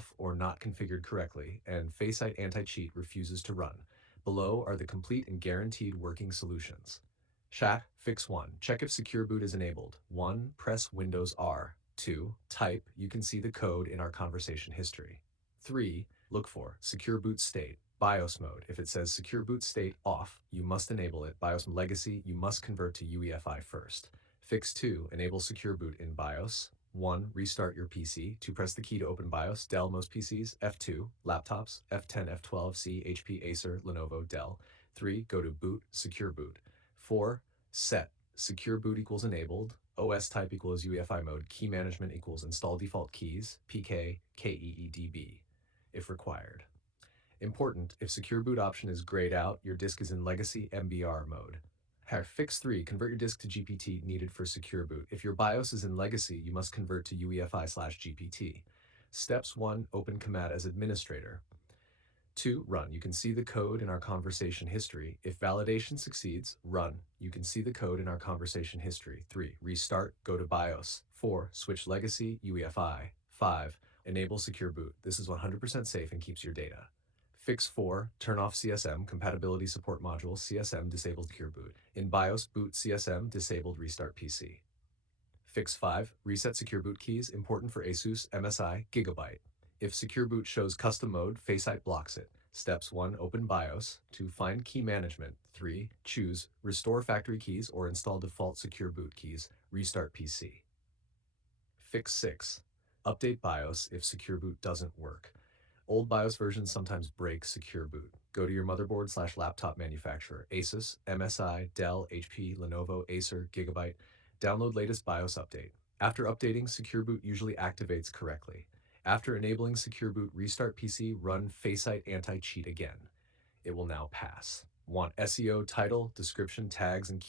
off or not configured correctly, and FACEIT Anti-Cheat refuses to run. Below are the complete and guaranteed working solutions. Fix 1. Check if Secure Boot is enabled. 1. Press Windows R. 2. Type. You can see the code in our conversation history. 3. Look for Secure Boot State. BIOS mode. If it says Secure Boot State off, you must enable it. BIOS Legacy, you must convert to UEFI first. Fix 2. Enable Secure Boot in BIOS. 1. Restart your PC. 2. Press the key to open BIOS. Dell, most PCs. F2. Laptops. F10, F12C, HP, Acer, Lenovo, Dell. 3. Go to Boot, Secure Boot. 4. Set. Secure Boot equals enabled. OS type equals UEFI mode. Key management equals install default keys. PK, KEEDB, if required. Important, if Secure Boot option is grayed out, your disk is in Legacy MBR mode. Fix 3. Convert your disk to GPT needed for Secure Boot. If your BIOS is in Legacy, you must convert to UEFI/GPT. Steps 1. Open Command as administrator. 2. Run. You can see the code in our conversation history. If validation succeeds, run. You can see the code in our conversation history. 3. Restart. Go to BIOS. 4. Switch Legacy, UEFI. 5. Enable Secure Boot. This is 100% safe and keeps your data. Fix 4. Turn off CSM, Compatibility Support Module, CSM, disabled Secure Boot. In BIOS, boot CSM, disabled restart PC. Fix 5. Reset Secure Boot keys, important for ASUS, MSI, Gigabyte. If Secure Boot shows custom mode, FACEIT blocks it. Steps 1. Open BIOS. 2. Find key management. 3. Choose restore factory keys or install default Secure Boot keys. Restart PC. Fix 6. Update BIOS if Secure Boot doesn't work. Old BIOS versions sometimes break Secure Boot. Go to your motherboard/laptop manufacturer, ASUS, MSI, Dell, HP, Lenovo, Acer, Gigabyte. Download latest BIOS update. After updating, Secure Boot usually activates correctly. After enabling Secure Boot, restart PC, run FACEIT Anti-Cheat again. It will now pass. Want SEO, title, description, tags, and key